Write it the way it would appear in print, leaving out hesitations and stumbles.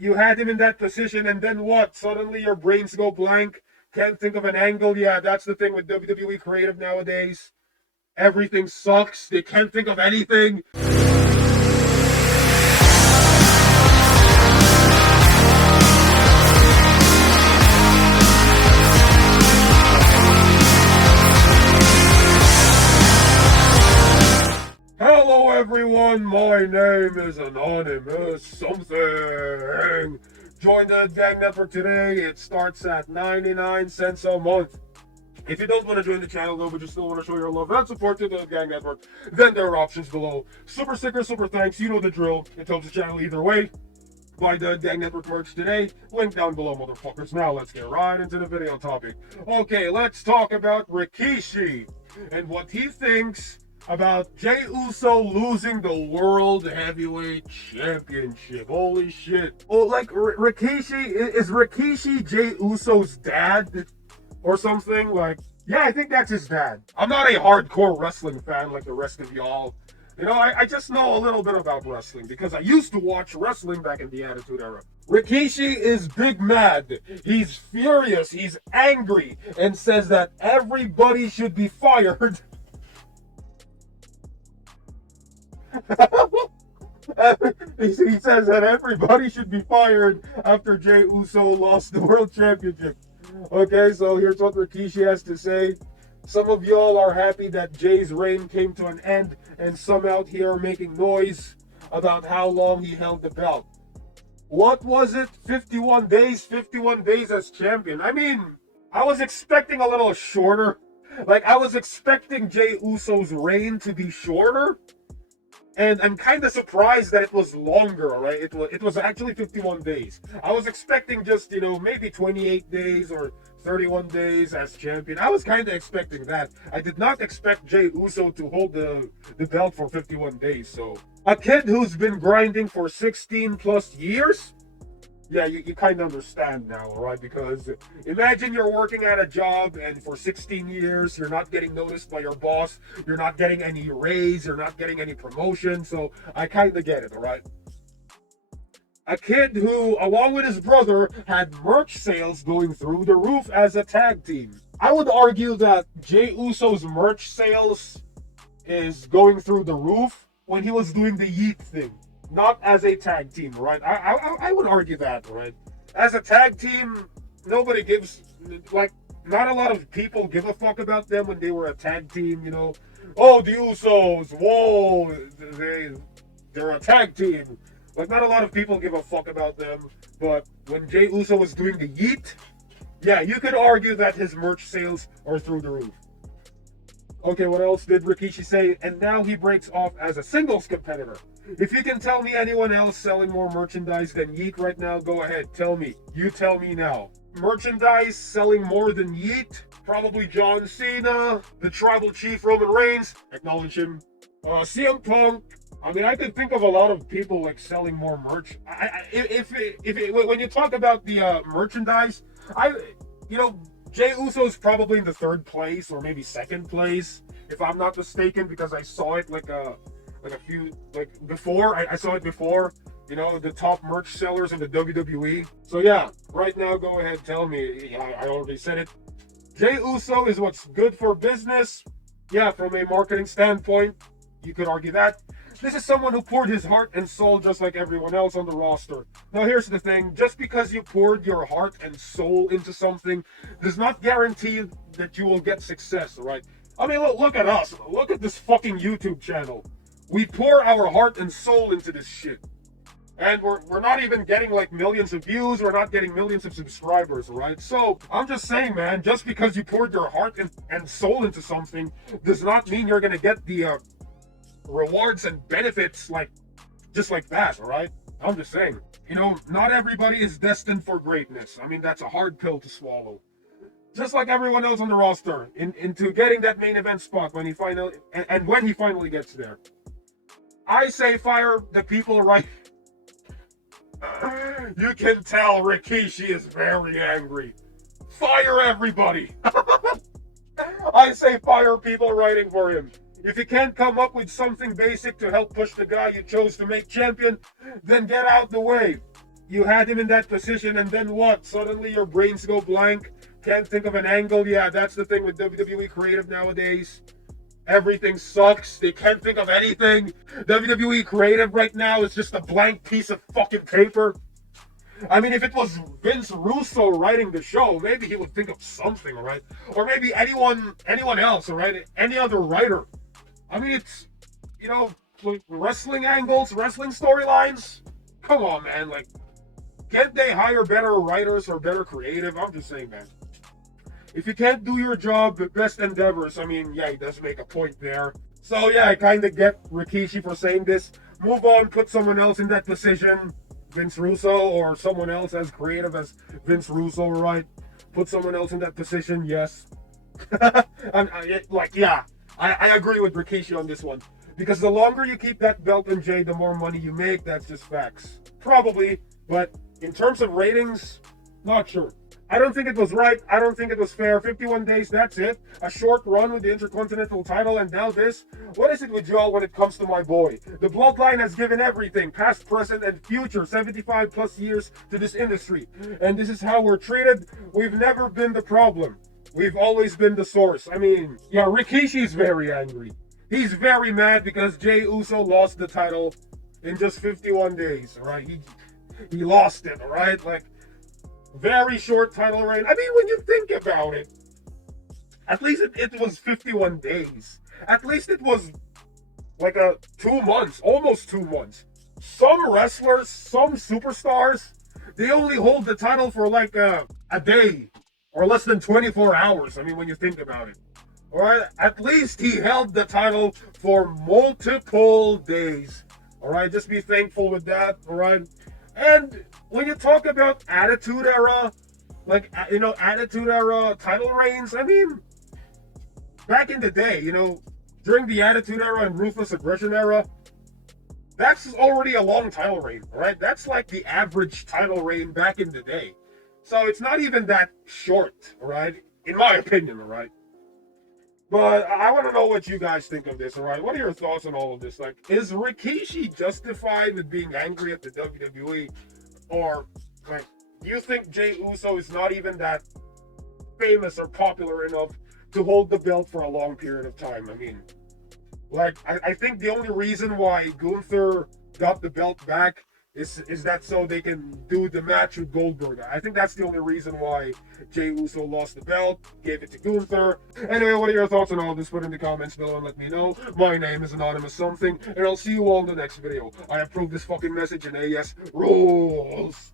You had him in that position, and then what? Suddenly your brains go blank. Can't think of an angle. Yeah, that's the thing with WWE Creative nowadays. Everything sucks. They can't think of anything. Hello everyone, my name is Anonymous something. Join the Gang Network today. It starts at 99 cents a month. If you don't want to join the channel though, but you still want to show your love and support to the Gang Network, then there are options below. Super sticker, super thanks, you know the drill. It helps the channel either way. Buy the Gang Network merch today. Link down below, motherfuckers. Now let's get right into the video topic. Okay, let's talk about Rikishi and what he thinks about Jey Uso losing the World Heavyweight Championship. Holy shit. Oh, like Rikishi, is Rikishi Jey Uso's dad or something? Like, yeah, I think that's his dad. I'm not a hardcore wrestling fan like the rest of y'all. You know, I just know a little bit about wrestling because I used to watch wrestling back in the Attitude Era. Rikishi is big mad. He's furious. He's angry and says that everybody should be fired. He says that everybody should be fired after Jey Uso lost the World Championship. Okay, so here's what Rikishi has to say. Some of y'all are happy that Jay's reign came to an end, and some out here are making noise about how long he held the belt. What was it? 51 days? 51 days as champion. I mean, I was expecting a little shorter. Like, I was expecting Jey Uso's reign to be shorter. And I'm kind of surprised that it was longer, right? It was actually 51 days. I was expecting just, you know, maybe 28 days or 31 days as champion. I was kind of expecting that. I did not expect Jey Uso to hold the belt for 51 days. So, a kid who's been grinding for 16 plus years? Yeah, you kind of understand now, right? Because imagine you're working at a job and for 16 years, you're not getting noticed by your boss. You're not getting any raise. You're not getting any promotion. So I kind of get it, all right? A kid who, along with his brother, had merch sales going through the roof as a tag team. I would argue that Jey Uso's merch sales is going through the roof when he was doing the Yeet thing. Not as a tag team, right? I would argue that, right? As a tag team, nobody gives, like, not a lot of people give a fuck about them when they were a tag team, you know? Oh, the Usos, whoa, they're a tag team. Like, not a lot of people give a fuck about them, but when Jey Uso was doing the Yeet, yeah, you could argue that his merch sales are through the roof. Okay, what else did Rikishi say? And now he breaks off as a singles competitor. If you can tell me anyone else selling more merchandise than Yeet right now, go ahead, tell me. You tell me now. Merchandise selling more than Yeet? Probably John Cena, the Tribal Chief Roman Reigns, acknowledge him. CM Punk. I mean, I could think of a lot of people like selling more merch. When you talk about the merchandise, you know, Jey Uso's probably in the third place or maybe second place, if I'm not mistaken, because I saw it like a few, like before. I saw it before, you know, the top merch sellers in the WWE. So yeah, right now, go ahead, tell me. I already said it. Jey Uso is what's good for business. Yeah, from a marketing standpoint, you could argue that. This is someone who poured his heart and soul just like everyone else on the roster. Now here's the thing, just because you poured your heart and soul into something does not guarantee that you will get success, right? I mean, look at us. Look at this fucking YouTube channel. We pour our heart and soul into this shit. And we're not even getting like millions of views. We're not getting millions of subscribers, right? So I'm just saying, man, just because you poured your heart and soul into something does not mean you're going to get the rewards and benefits like just like that, all right? I'm just saying, you know, not everybody is destined for greatness. I mean, that's a hard pill to swallow. Just like everyone else on the roster, into getting that main event spot when he finally gets there. I say fire the people right. You can tell Rikishi is very angry. Fire everybody. I say fire people writing for him. If you can't come up with something basic to help push the guy you chose to make champion, then get out the way. You had him in that position, and then what? Suddenly your brains go blank. Can't think of an angle. Yeah, that's the thing with WWE Creative nowadays. Everything sucks. They can't think of anything. WWE Creative right now is just a blank piece of fucking paper. I mean, if it was Vince Russo writing the show, maybe he would think of something, right? Or maybe anyone else, right? Any other writer. I mean, it's, you know, wrestling angles, wrestling storylines. Come on, man. Like, can't they hire better writers or better creative? I'm just saying, man. If you can't do your job, the best endeavors. I mean, yeah, he does make a point there. So, yeah, I kind of get Rikishi for saying this. Move on, put someone else in that position. Vince Russo or someone else as creative as Vince Russo, right? Put someone else in that position, yes. I agree with Rikishi on this one. Because the longer you keep that belt in Jay, the more money you make. That's just facts. Probably, but in terms of ratings, not sure. I don't think it was right. I don't think it was fair. 51 days, that's it. A short run with the Intercontinental title, and now this. What is it with y'all when it comes to my boy? The Bloodline has given everything, past, present, and future, 75 plus years to this industry. And this is how we're treated. We've never been the problem. We've always been the source. I mean, yeah, Rikishi's very angry. He's very mad because Jey Uso lost the title in just 51 days, all right? He lost it, all right? Like, very short title reign. I mean, when you think about it, at least it was 51 days. At least it was like 2 months, almost 2 months. Some wrestlers, some superstars, they only hold the title for like a day or less than 24 hours. I mean, when you think about it. All right, at least he held the title for multiple days. All right, just be thankful with that. All right. And when you talk about Attitude Era, like, you know, Attitude Era title reigns, I mean, back in the day, you know, during the Attitude Era and Ruthless Aggression Era, that's already a long title reign, right? That's like the average title reign back in the day. So it's not even that short, right? In my opinion, all right? But I want to know what you guys think of this, all right? What are your thoughts on all of this? Like, is Rikishi justified with being angry at the WWE? Or, like, do you think Jey Uso is not even that famous or popular enough to hold the belt for a long period of time? I mean, like, I think the only reason why Gunther got the belt back is that so they can do the match with Goldberg. I think that's the only reason why Jey Uso lost the belt, gave it to Gunther. Anyway, what are your thoughts on all this? Put in the comments below and let me know. My name is Anonymous Something, and I'll see you all in the next video. I approve this fucking message, and AS rules.